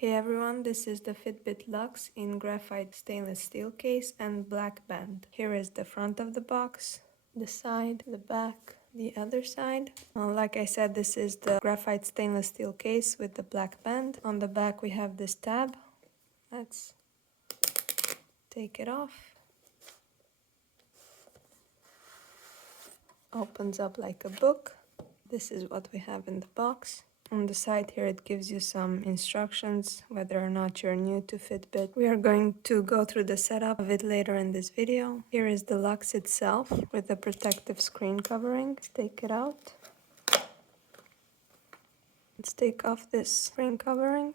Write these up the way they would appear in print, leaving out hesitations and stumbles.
Hey everyone, this is the Fitbit LUXE in graphite stainless steel case and black band. Here is the front of the box, the side, the back, the other side. Like I said, this is the graphite stainless steel case with the black band. On the back we have this tab. Let's take it off. Opens up like a book. This is what we have in the box. On the side here it gives you some instructions whether or not you're new to Fitbit. We are going to go through the setup of it later in this video. Here is the LUXE itself with the protective screen covering. Let's take it out. Let's take off this screen covering.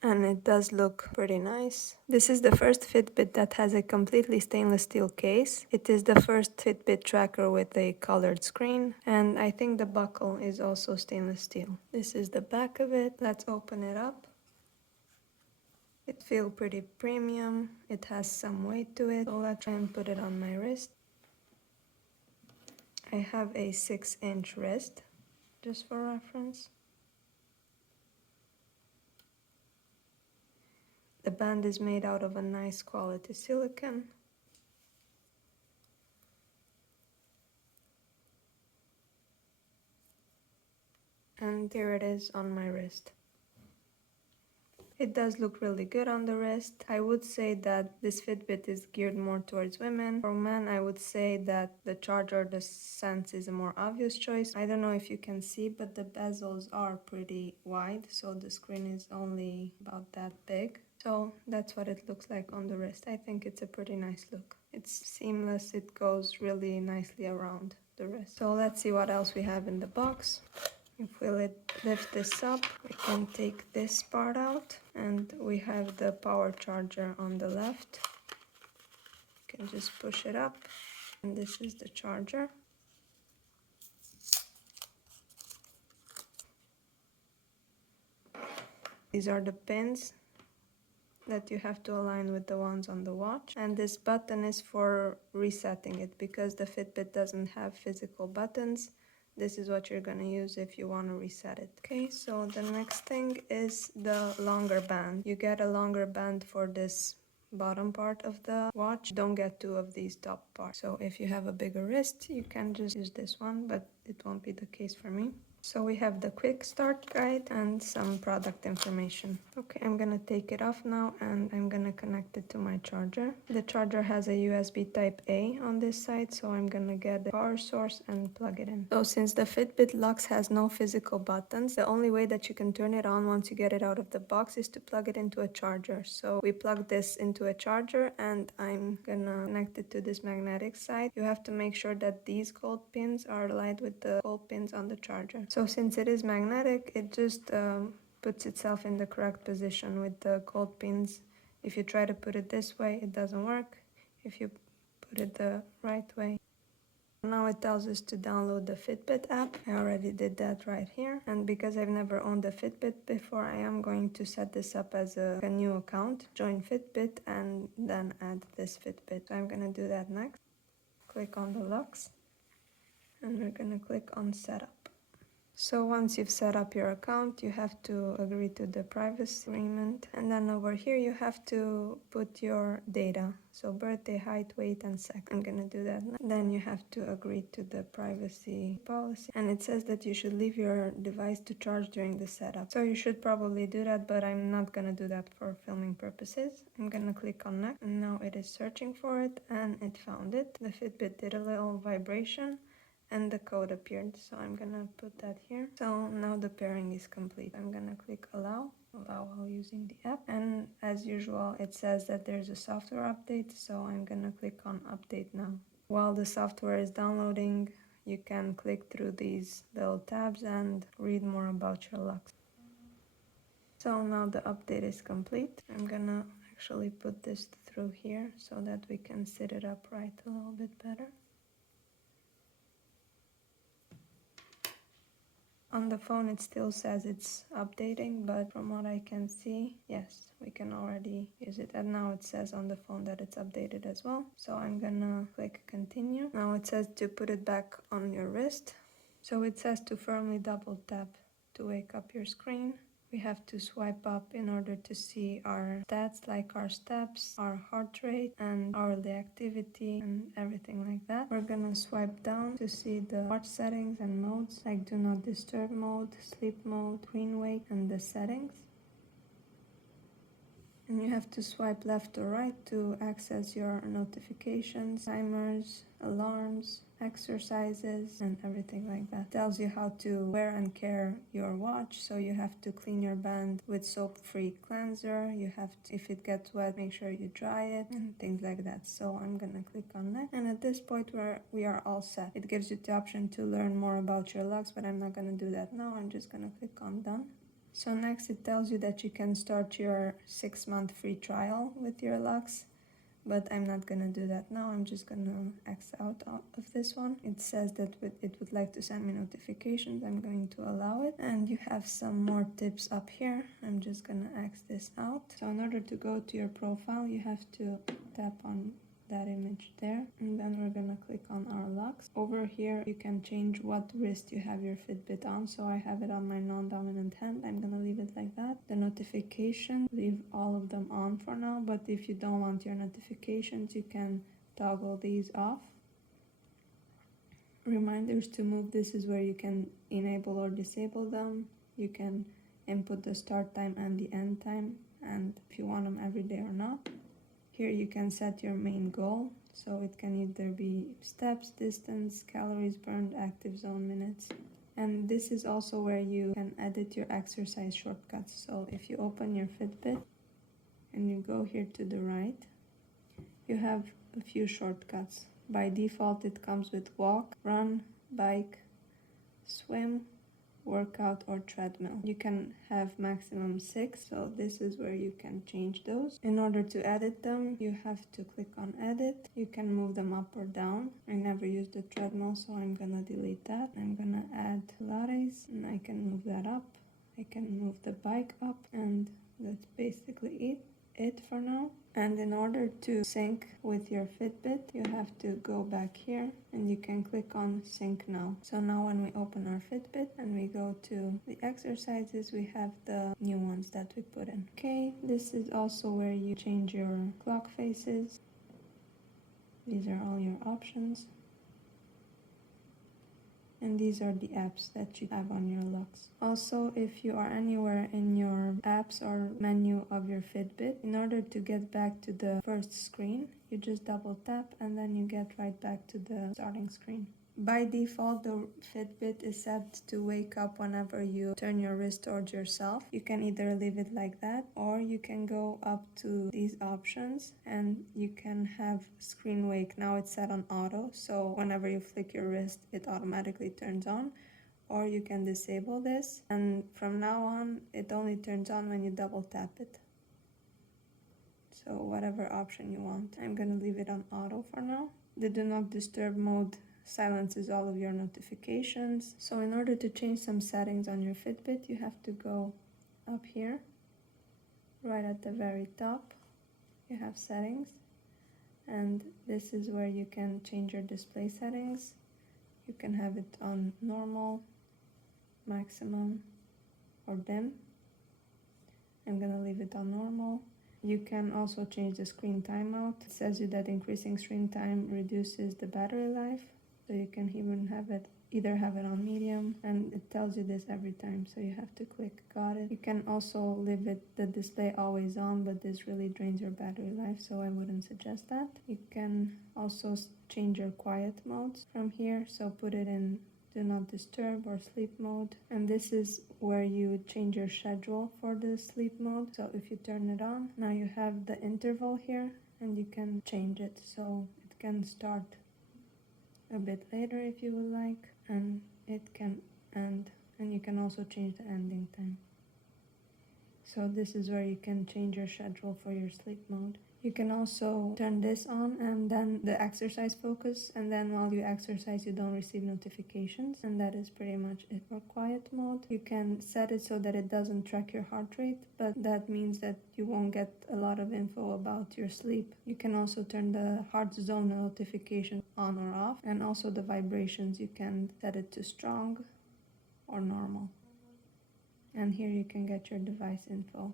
And it does look pretty nice. This is the first Fitbit that has a completely stainless steel case. It is the first Fitbit tracker with a colored screen, and I think the buckle is also stainless steel. This is the back of it. Let's open it up. It feels pretty premium. It has some weight to it, so let's try and put it on my wrist. I have a 6-inch wrist, just for reference. The band is made out of a nice quality silicone. And here it is on my wrist. It does look really good on the wrist. I would say that this Fitbit is geared more towards women. For men, I would say that the charger, the Sense, is a more obvious choice. I don't know if you can see, but the bezels are pretty wide, so the screen is only about that big. So that's what it looks like on the wrist. I think it's a pretty nice look. It's seamless, it goes really nicely around the wrist. So let's see what else we have in the box. If we lift this up, we can take this part out, and we have the power charger on the left. You can just push it up, and this is the charger. These are the pins that you have to align with the ones on the watch, and this button is for resetting it because the Fitbit doesn't have physical buttons. This is what you're gonna use if you want to reset it. Okay, so the next thing is the longer band. You get a longer band for this bottom part of the watch. Don't get two of these top parts. So if you have a bigger wrist, you can just use this one, but it won't be the case for me. So we have the quick start guide and some product information. Okay, I'm gonna take it off now and I'm gonna connect it to my charger. The charger has a USB type A on this side, so I'm gonna get the power source and plug it in. So since the Fitbit LUXE has no physical buttons, the only way that you can turn it on once you get it out of the box is to plug it into a charger. So we plug this into a charger and I'm gonna connect it to this magnetic side. You have to make sure that these gold pins are aligned with the gold pins on the charger. So since it is magnetic, it just puts itself in the correct position with the gold pins. If you try to put it this way, it doesn't work. If you put it the right way. Now it tells us to download the Fitbit app. I already did that right here. And because I've never owned a Fitbit before, I am going to set this up as a new account, join Fitbit, and then add this Fitbit. So I'm gonna do that next. Click on the LUXE, and we're gonna click on setup. So once you've set up your account, you have to agree to the privacy agreement, and then over here you have to put your data, so birthday, height, weight, and sex. I'm gonna do that now. Then you have to agree to the privacy policy, and it says that you should leave your device to charge during the setup. So you should probably do that, but I'm not gonna do that for filming purposes. I'm gonna click on next, and now it is searching for it, and it found it. The Fitbit did a little vibration, and the code appeared, so I'm gonna put that here. So now the pairing is complete. I'm gonna click allow while using the app, and as usual it says that there's a software update, so I'm gonna click on update now. While the software is downloading, you can click through these little tabs and read more about your LUXE. So now the update is complete. I'm gonna actually put this through here so that we can set it up right a little bit better. On the phone it still says it's updating, but from what I can see, yes, we can already use it. And now it says on the phone that it's updated as well. So I'm gonna click continue. Now it says to put it back on your wrist. So it says to firmly double tap to wake up your screen. We have to swipe up in order to see our stats, like our steps, our heart rate, and hourly activity, and everything like that. We're gonna swipe down to see the watch settings and modes, like do not disturb mode, sleep mode, screen wake, and the settings. And you have to swipe left or right to access your notifications, timers, alarms, exercises, and everything like that. It tells you how to wear and care your watch. So you have to clean your band with soap-free cleanser. You have to, if it gets wet, make sure you dry it and things like that. So I'm gonna click on that. And at this point we are all set. It gives you the option to learn more about your LUXE, but I'm not gonna do that now. I'm just gonna click on done. So next it tells you that you can start your 6-month free trial with your LUXE, but I'm not gonna do that now. I'm just gonna X out of this one. It says that it would like to send me notifications. I'm going to allow it. And you have some more tips up here. I'm just gonna X this out. So in order to go to your profile, you have to tap on that image there, and then we're gonna click on our LUXE. Over here you can change what wrist you have your Fitbit on, so I have it on my non-dominant hand. I'm gonna leave it like that. The notification, leave all of them on for now, but if you don't want your notifications, you can toggle these off. Reminders to move, this is where you can enable or disable them. You can input the start time and the end time, and if you want them every day or not. Here you can set your main goal, so it can either be steps, distance, calories burned, active zone minutes. And this is also where you can edit your exercise shortcuts. So if you open your Fitbit and you go here to the right, you have a few shortcuts. By default it comes with walk, run, bike, swim, workout, or treadmill. You can have maximum 6, so this is where you can change those. In order to edit them, you have to click on edit. You can move them up or down. I never used the treadmill, so I'm gonna delete that. I'm gonna add Pilates, and I can move that up. I can move the bike up, and that's basically it for now. And in order to sync with your Fitbit, you have to go back here and you can click on sync now. So now when we open our Fitbit and we go to the exercises, we have the new ones that we put in. Okay, this is also where you change your clock faces. These are all your options. And these are the apps that you have on your LUXE. Also, if you are anywhere in your apps or menu of your Fitbit, in order to get back to the first screen, you just double tap and then you get right back to the starting screen. By default, the Fitbit is set to wake up whenever you turn your wrist towards yourself. You can either leave it like that, or you can go up to these options and you can have screen wake. Now it's set on auto, so whenever you flick your wrist, it automatically turns on. Or you can disable this, and from now on, it only turns on when you double tap it. So whatever option you want. I'm gonna leave it on auto for now. The do not disturb mode silences all of your notifications. So in order to change some settings on your Fitbit, you have to go up here, right at the very top. You have settings, and this is where you can change your display settings. You can have it on normal, maximum, or dim. I'm gonna leave it on normal. You can also change the screen timeout. It says you that increasing screen time reduces the battery life. So you can even either have it on medium, and it tells you this every time, so you have to click got it. You can also leave the display always on, but this really drains your battery life, so I wouldn't suggest that. You can also change your quiet modes from here, so put it in do not disturb or sleep mode, and this is where you change your schedule for the sleep mode. So if you turn it on, now you have the interval here and you can change it, so it can start a bit later if you would like, and it can end, and you can also change the ending time. So this is where you can change your schedule for your sleep mode. You can also turn this on and then the exercise focus, and then while you exercise you don't receive notifications, and that is pretty much it for quiet mode. You can set it so that it doesn't track your heart rate, but that means that you won't get a lot of info about your sleep. You can also turn the heart zone notification on or off, and also the vibrations you can set it to strong or normal. And here you can get your device info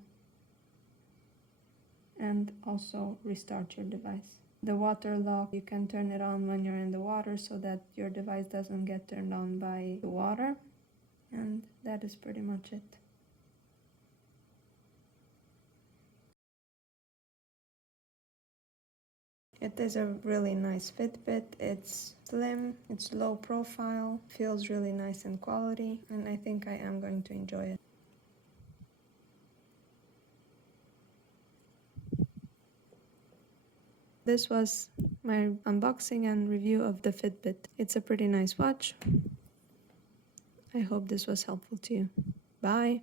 and also restart your device. The water lock, you can turn it on when you're in the water so that your device doesn't get turned on by the water. And that is pretty much it. It is a really nice Fitbit. It's slim, it's low profile, feels really nice in quality, and I think I am going to enjoy it. This was my unboxing and review of the Fitbit. It's a pretty nice watch. I hope this was helpful to you. Bye!